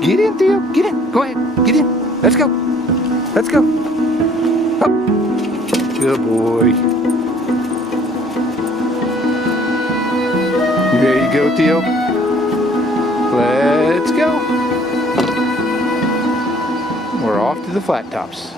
Get in, Theo. Get in. Go ahead. Get in. Let's go. Let's go. Up. Good boy. You ready to go, Theo? Let's go. We're off to the flat tops.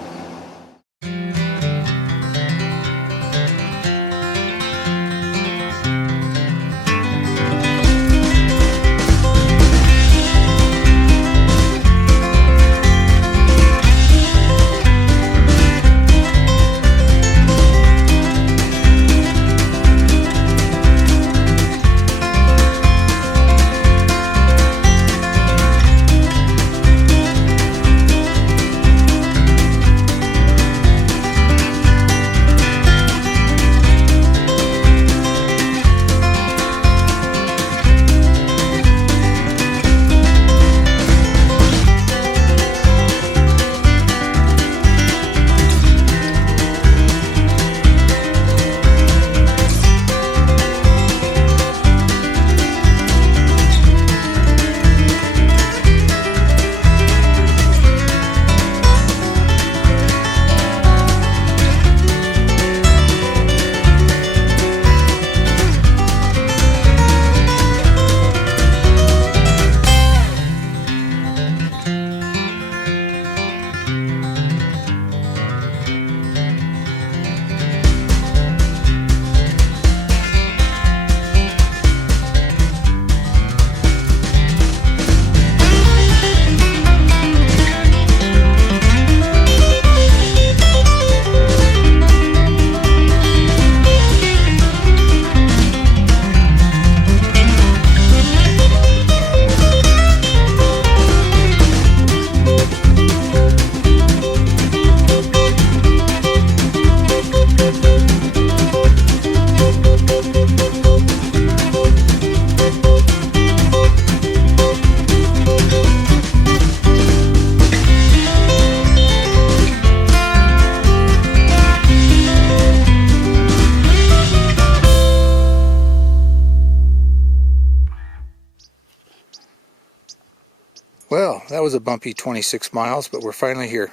Well, that was a bumpy 26 miles, but we're finally here.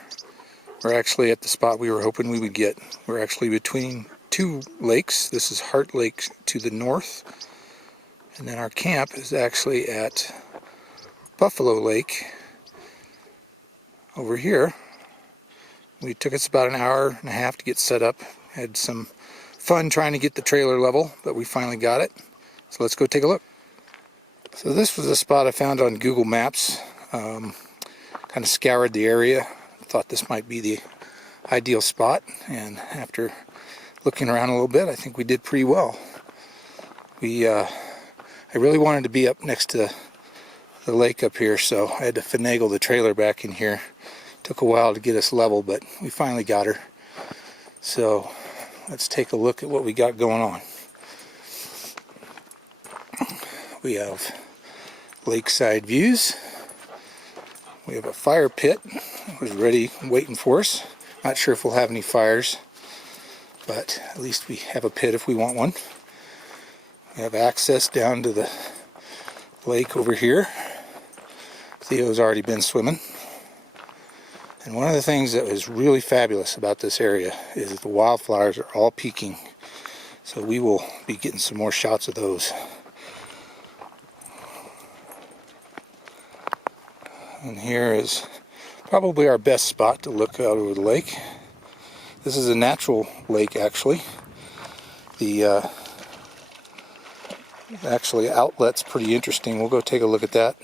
We're actually at the spot we were hoping we would get. We're actually between two lakes. This is Heart Lake to the north, and then our camp is actually at Buffalo Lake over here. It took us about an hour and a half to get set up. Had some fun trying to get the trailer level, but we finally got it. So let's go take a look. So this was a spot I found on Google Maps. Kind of scoured the area, thought this might be the ideal spot, and after looking around a little bit, I think we did pretty well. I really wanted to be up next to the lake up here, so I had to finagle the trailer back in here. Took a while to get us level, but we finally got her. So let's take a look at what we got going on. We have lakeside views. We have a fire pit that was ready, waiting for us. Not sure if we'll have any fires, but at least we have a pit if we want one. We have access down to the lake over here. Theo's already been swimming. And one of the things that is really fabulous about this area is that the wildflowers are all peaking. So we will be getting some more shots of those. And here is probably our best spot to look out over the lake. This is a natural lake, actually. The actually outlet's pretty interesting. We'll go take a look at that.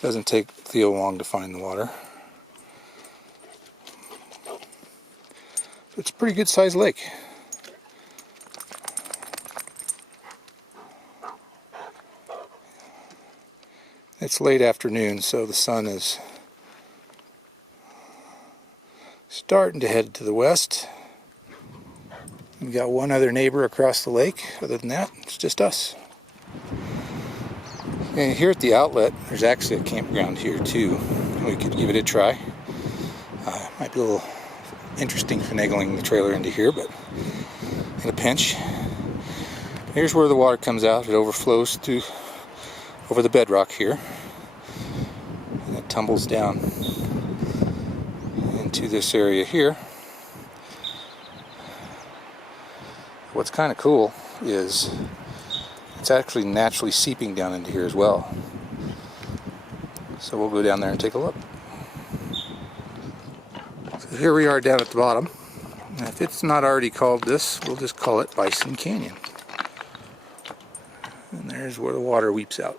Doesn't take Theo long to find the water. It's a pretty good sized lake. It's late afternoon, so the sun is starting to head to the west. We've got one other neighbor across the lake. Other than that, it's just us. And here at the outlet, there's actually a campground here too. We could give it a try. Might be a little interesting finagling the trailer into here, but in a pinch. Here's where the water comes out. It overflows over the bedrock here. tumbles down into this area here. What's kind of cool is it's actually naturally seeping down into here as well. So we'll go down there and take a look. So here we are down at the bottom. And if it's not already called this, we'll just call it Bison Canyon. And there's where the water weeps out.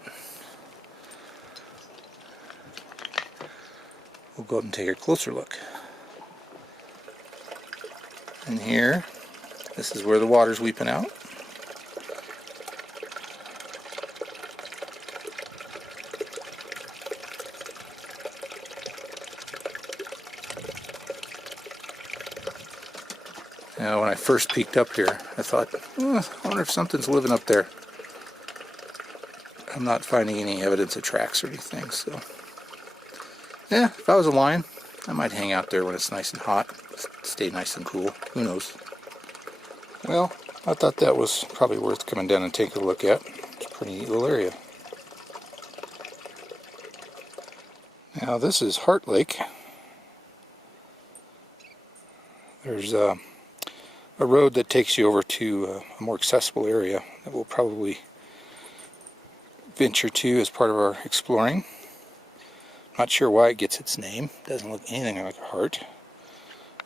We'll go up and take a closer look. And here, this is where the water's weeping out. Now, when I first peeked up here, I thought, I wonder if something's living up there. I'm not finding any evidence of tracks or anything, so. Yeah, if I was a lion, I might hang out there when it's nice and hot. Stay nice and cool. Who knows? Well, I thought that was probably worth coming down and taking a look at. It's a pretty neat little area. Now, this is Heart Lake. There's a road that takes you over to a more accessible area that we'll probably venture to as part of our exploring. Not sure why it gets its name. Doesn't look anything like a heart.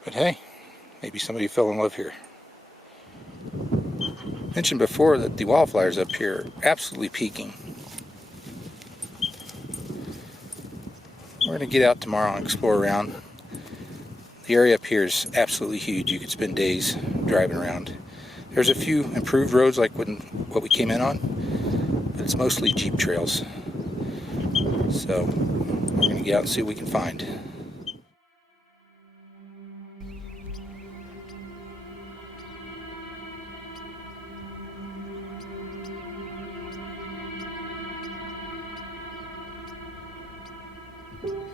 But hey, maybe somebody fell in love here. Mentioned before that the wildflowers up here are absolutely peaking. We're going to get out tomorrow and explore around. The area up here is absolutely huge. You could spend days driving around. There's a few improved roads like what we came in on, but it's mostly jeep trails. So we're going to get out and see what we can find.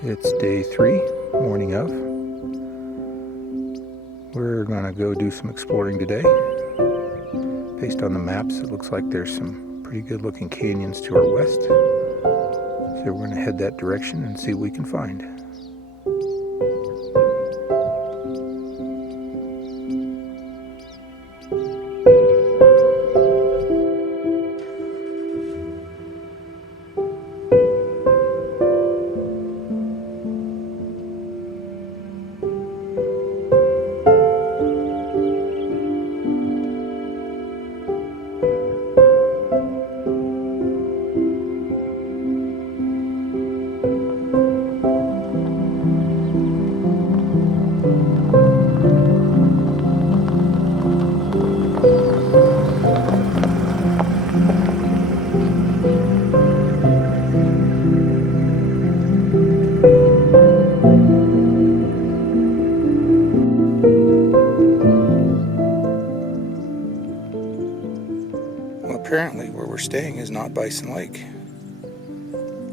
It's day 3, morning of. We're going to go do some exploring today. Based on the maps, it looks like there's some pretty good looking canyons to our west. So we're going to head that direction and see what we can find. Apparently where we're staying is not Bison Lake.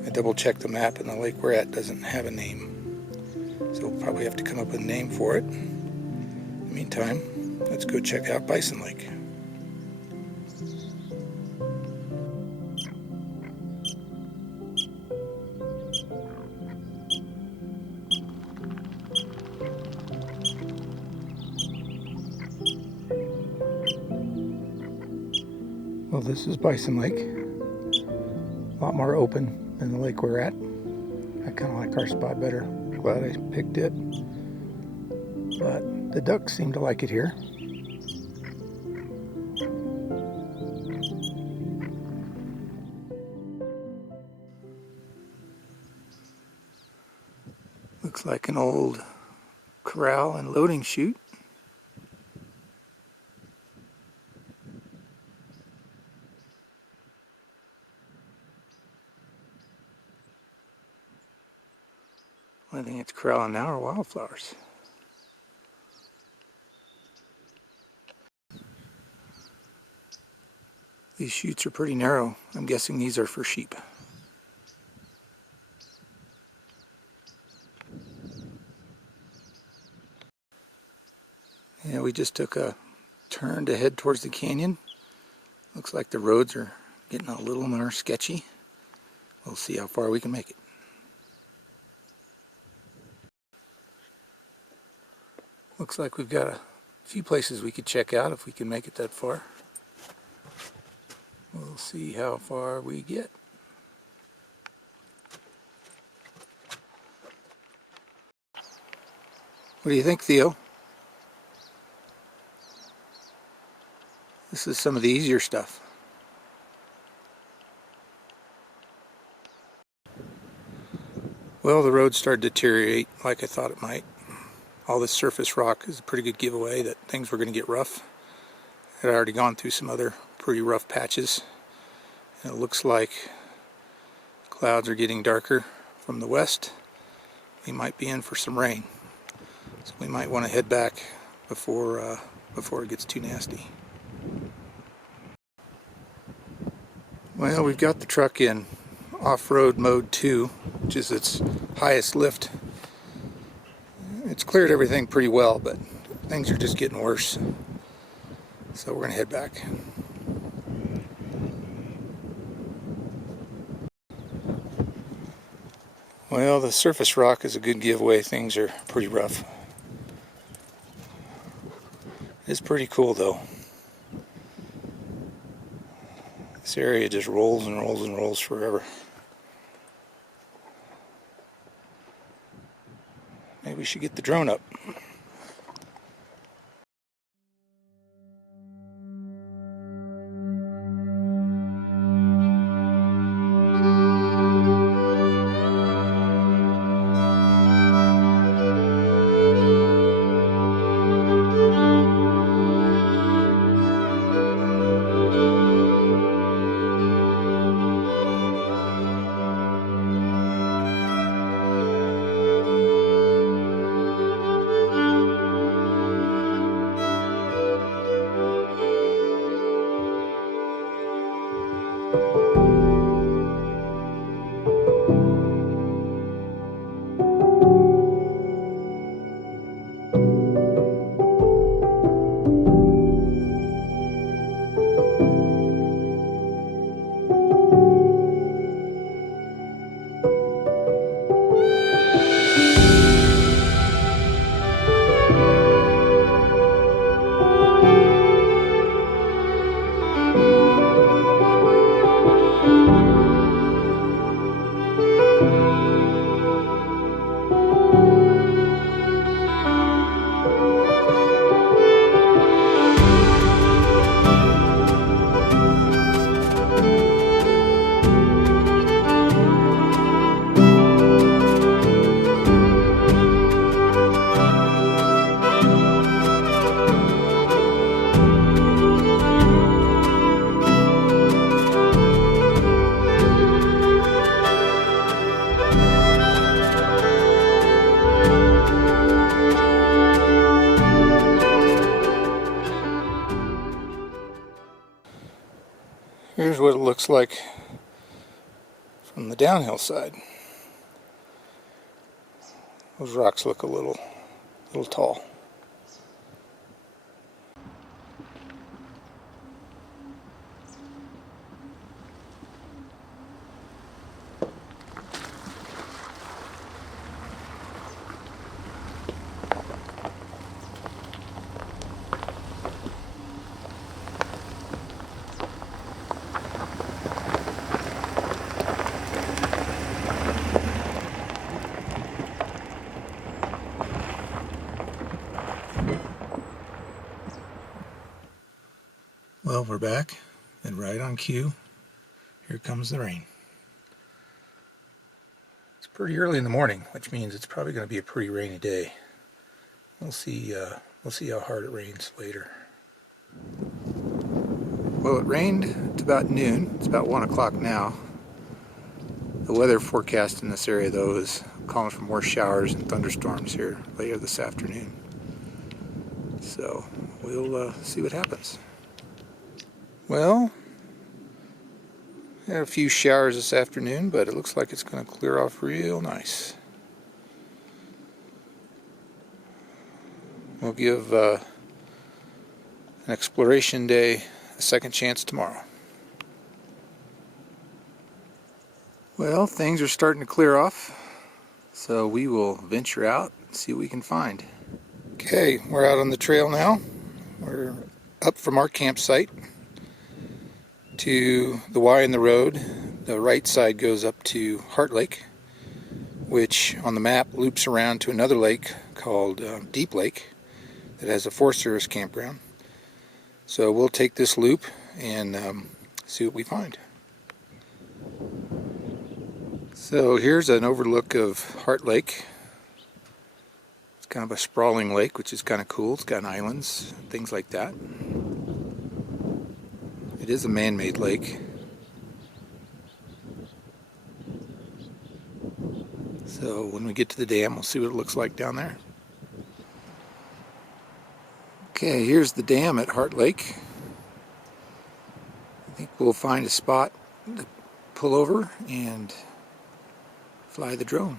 I double checked the map and the lake we're at doesn't have a name. So we'll probably have to come up with a name for it. In the meantime, let's go check out Bison Lake. Well, this is Bison Lake. A lot more open than the lake we're at. I kind of like our spot better. Glad I picked it. But the ducks seem to like it here. Looks like an old corral and loading chute. I think it's corralling now are wildflowers. These chutes are pretty narrow. I'm guessing these are for sheep. Yeah, we just took a turn to head towards the canyon. Looks like the roads are getting a little more sketchy. We'll see how far we can make it. Looks like we've got a few places we could check out if we can make it that far. We'll see how far we get. What do you think, Theo? This is some of the easier stuff. Well, the road started to deteriorate like I thought it might. All this surface rock is a pretty good giveaway that things were going to get rough. I'd already gone through some other pretty rough patches. And it looks like clouds are getting darker from the west. We might be in for some rain. So we might want to head back before it gets too nasty. Well, we've got the truck in off-road mode 2, which is its highest lift. It's cleared everything pretty well, but things are just getting worse. So we're going to head back. Well, the surface rock is a good giveaway. Things are pretty rough. It's pretty cool though. This area just rolls and rolls and rolls forever. Maybe we should get the drone up. Here's what it looks like from the downhill side. Those rocks look a little tall. Well, we're back, and right on cue, here comes the rain. It's pretty early in the morning, which means it's probably going to be a pretty rainy day. We'll see how hard it rains later. Well, it rained at about noon. It's about 1 o'clock now. The weather forecast in this area, though, is calling for more showers and thunderstorms here later this afternoon. So we'll see what happens. Well, had a few showers this afternoon, but it looks like it's going to clear off real nice. We'll give an exploration day a second chance tomorrow. Well, things are starting to clear off, so we will venture out and see what we can find. Okay, we're out on the trail now. We're up from our campsite to the Y in the road. The right side goes up to Heart Lake, which on the map loops around to another lake called Deep Lake that has a Forest Service campground. So we'll take this loop and see what we find. So here's an overlook of Heart Lake. It's kind of a sprawling lake, which is kind of cool. It's got islands, things like that. It is a man-made lake. So when we get to the dam, we'll see what it looks like down there. Okay, here's the dam at Heart Lake. I think we'll find a spot to pull over and fly the drone.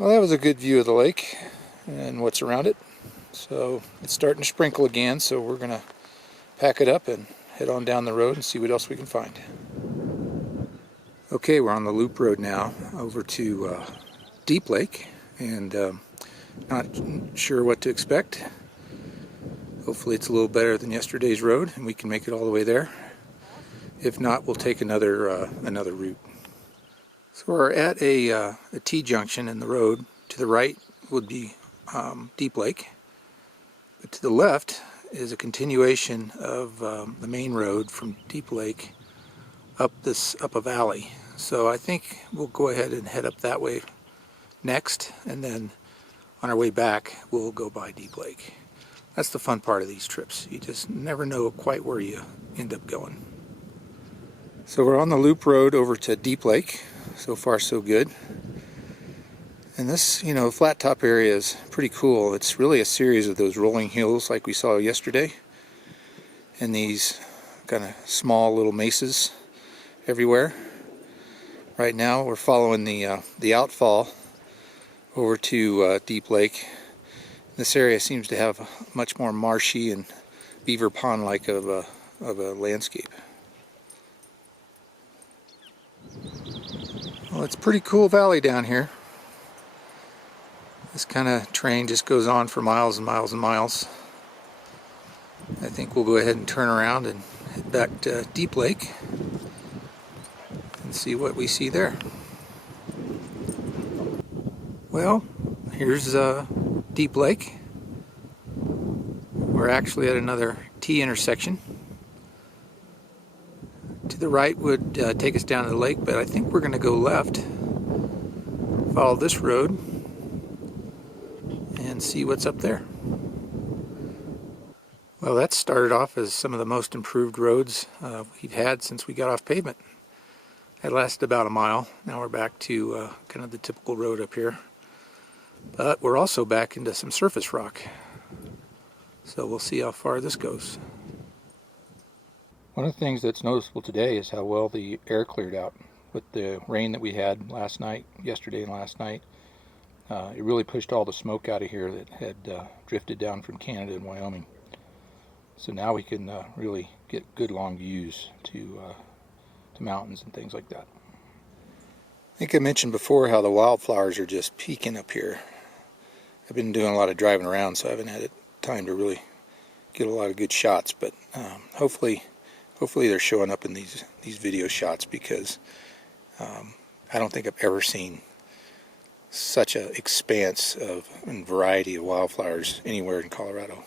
Well, that was a good view of the lake and what's around it. So it's starting to sprinkle again, so we're going to pack it up and head on down the road and see what else we can find. Okay, we're on the loop road now over to Deep Lake, and not sure what to expect. Hopefully it's a little better than yesterday's road and we can make it all the way there. If not, we'll take another route. So we're at a T-junction in the road. To the right would be Deep Lake, but to the left is a continuation of the main road from Deep Lake up a valley. So I think we'll go ahead and head up that way next, and then on our way back we'll go by Deep Lake. That's the fun part of these trips. You just never know quite where you end up going. So we're on the loop road over to Deep Lake. So far so good. And this, flat top area is pretty cool. It's really a series of those rolling hills like we saw yesterday, and these kind of small little mesas everywhere. Right now we're following the outfall over to Deep Lake. This area seems to have much more marshy and beaver pond-like of a landscape. Well, it's a pretty cool valley down here. This kind of terrain just goes on for miles and miles and miles. I think we'll go ahead and turn around and head back to Deep Lake and see what we see there. Well, here's Deep Lake. We're actually at another T intersection. To the right would take us down to the lake, but I think we're going to go left, follow this road, and see what's up there. Well, that started off as some of the most improved roads we've had since we got off pavement. That lasted about a mile. Now we're back to kind of the typical road up here. But we're also back into some surface rock. So we'll see how far this goes. One of the things that's noticeable today is how well the air cleared out. With the rain that we had last night, yesterday and last night, it really pushed all the smoke out of here that had drifted down from Canada and Wyoming. So now we can really get good long views to mountains and things like that. I think I mentioned before how the wildflowers are just peaking up here. I've been doing a lot of driving around, so I haven't had time to really get a lot of good shots, but hopefully they're showing up in these video shots, because I don't think I've ever seen such an expanse of and variety of wildflowers anywhere in Colorado.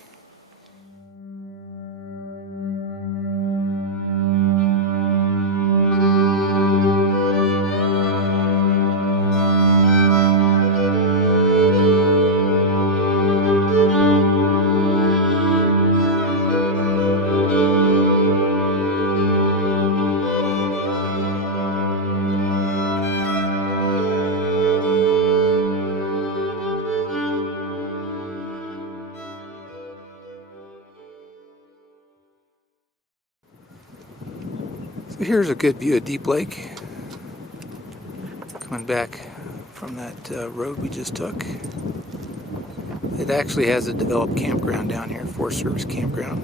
So here's a good view of Deep Lake. Coming back from that road we just took. It actually has a developed campground down here, Forest Service campground.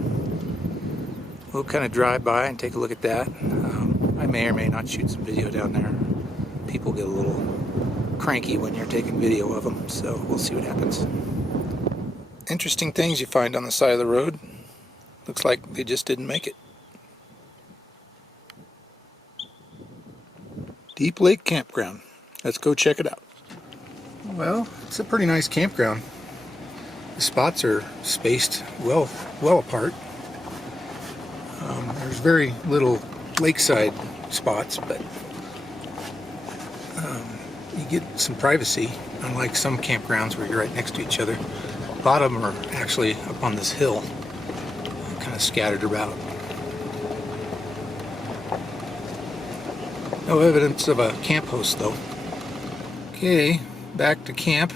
We'll kind of drive by and take a look at that. I may or may not shoot some video down there. People get a little cranky when you're taking video of them, so we'll see what happens. Interesting things you find on the side of the road. Looks like they just didn't make it. Deep Lake Campground. Let's go check it out. Well, it's a pretty nice campground. The spots are spaced well apart. There's very little lakeside spots, but you get some privacy, unlike some campgrounds where you're right next to each other. A lot of them are actually up on this hill, kind of scattered about. No evidence of a camp host, though. Okay, back to camp.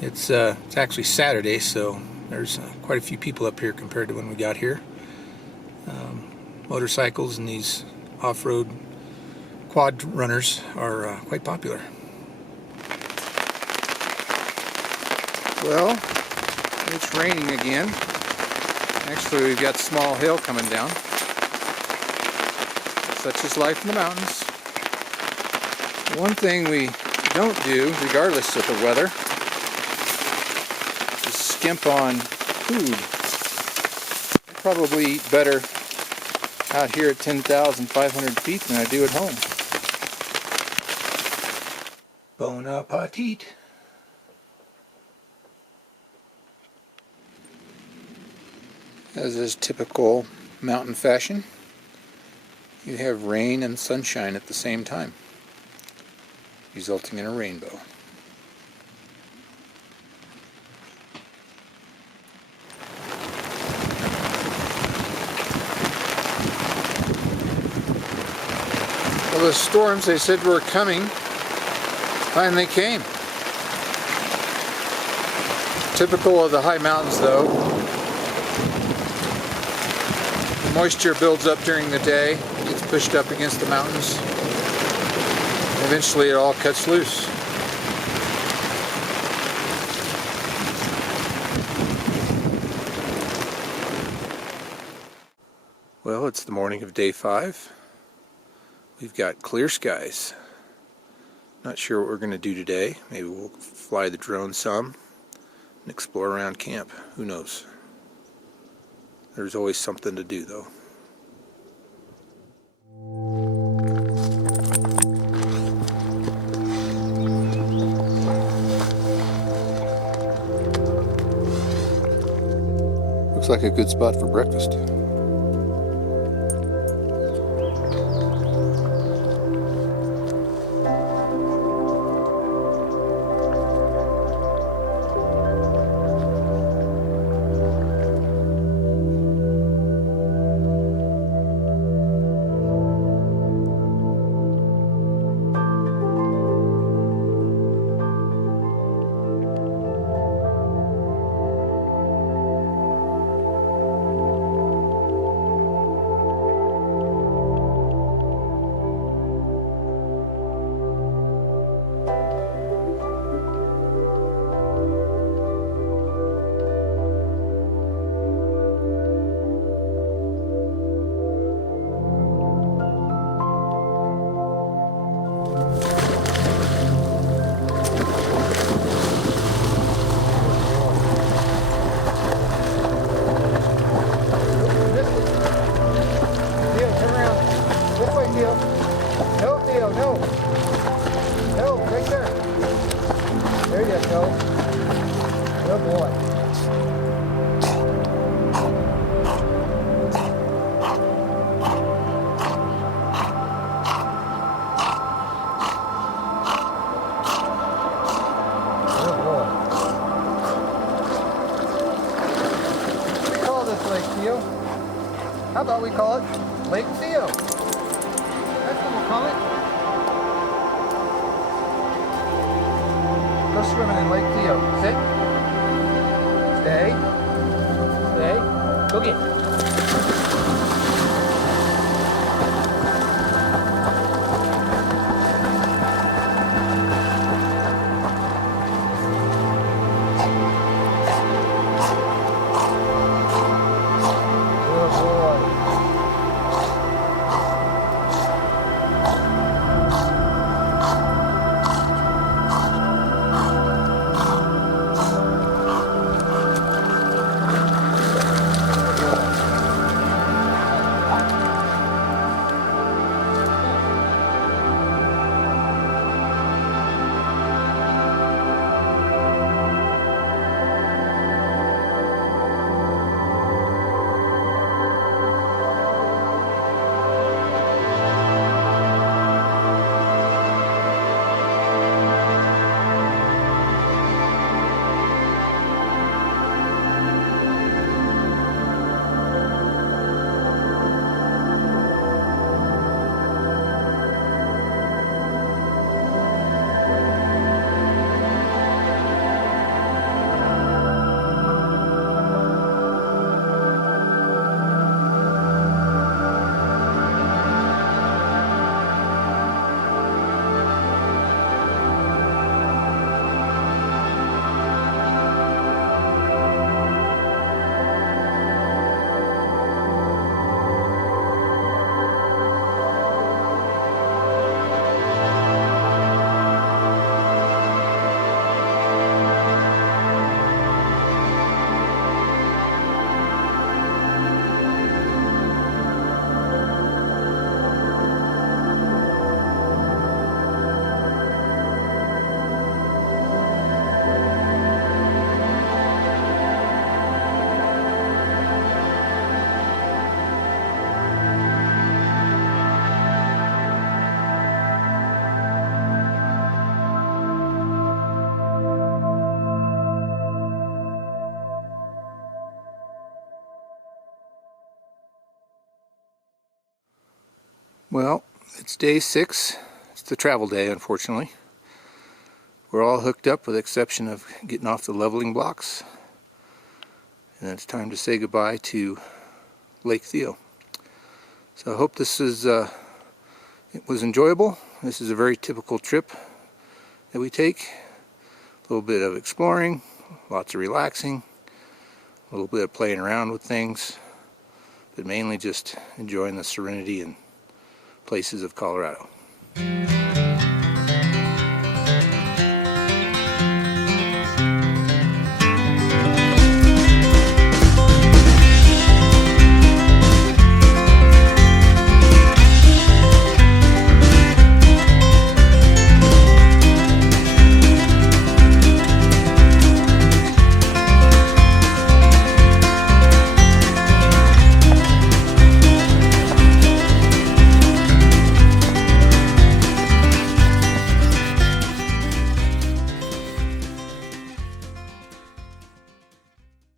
It's actually Saturday, so there's quite a few people up here compared to when we got here. Motorcycles and these off-road quad runners are quite popular. Well, it's raining again. Actually, we've got small hail coming down. Such is life in the mountains. One thing we don't do, regardless of the weather, is skimp on food. I probably eat better out here at 10,500 feet than I do at home. Bon appetit. As is typical mountain fashion, you have rain and sunshine at the same time, resulting in a rainbow. Well, the storms they said were coming finally came. Typical of the high mountains, though. The moisture builds up during the day, gets pushed up against the mountains. Eventually it all cuts loose. Well, it's the morning of day 5. We've got clear skies. Not sure what we're going to do today. Maybe we'll fly the drone some and explore around camp. Who knows? There's always something to do, though. Looks like a good spot for breakfast. How about we call it Lake Theo? That's what we'll call it. Go swimming in Lake Theo. Sit. Stay. Stay. Go get. Well, it's day 6. It's the travel day, unfortunately. We're all hooked up with the exception of getting off the leveling blocks. And it's time to say goodbye to Lake Theo. So I hope this is it was enjoyable. This is a very typical trip that we take. A little bit of exploring, lots of relaxing, a little bit of playing around with things, but mainly just enjoying the serenity and places of Colorado.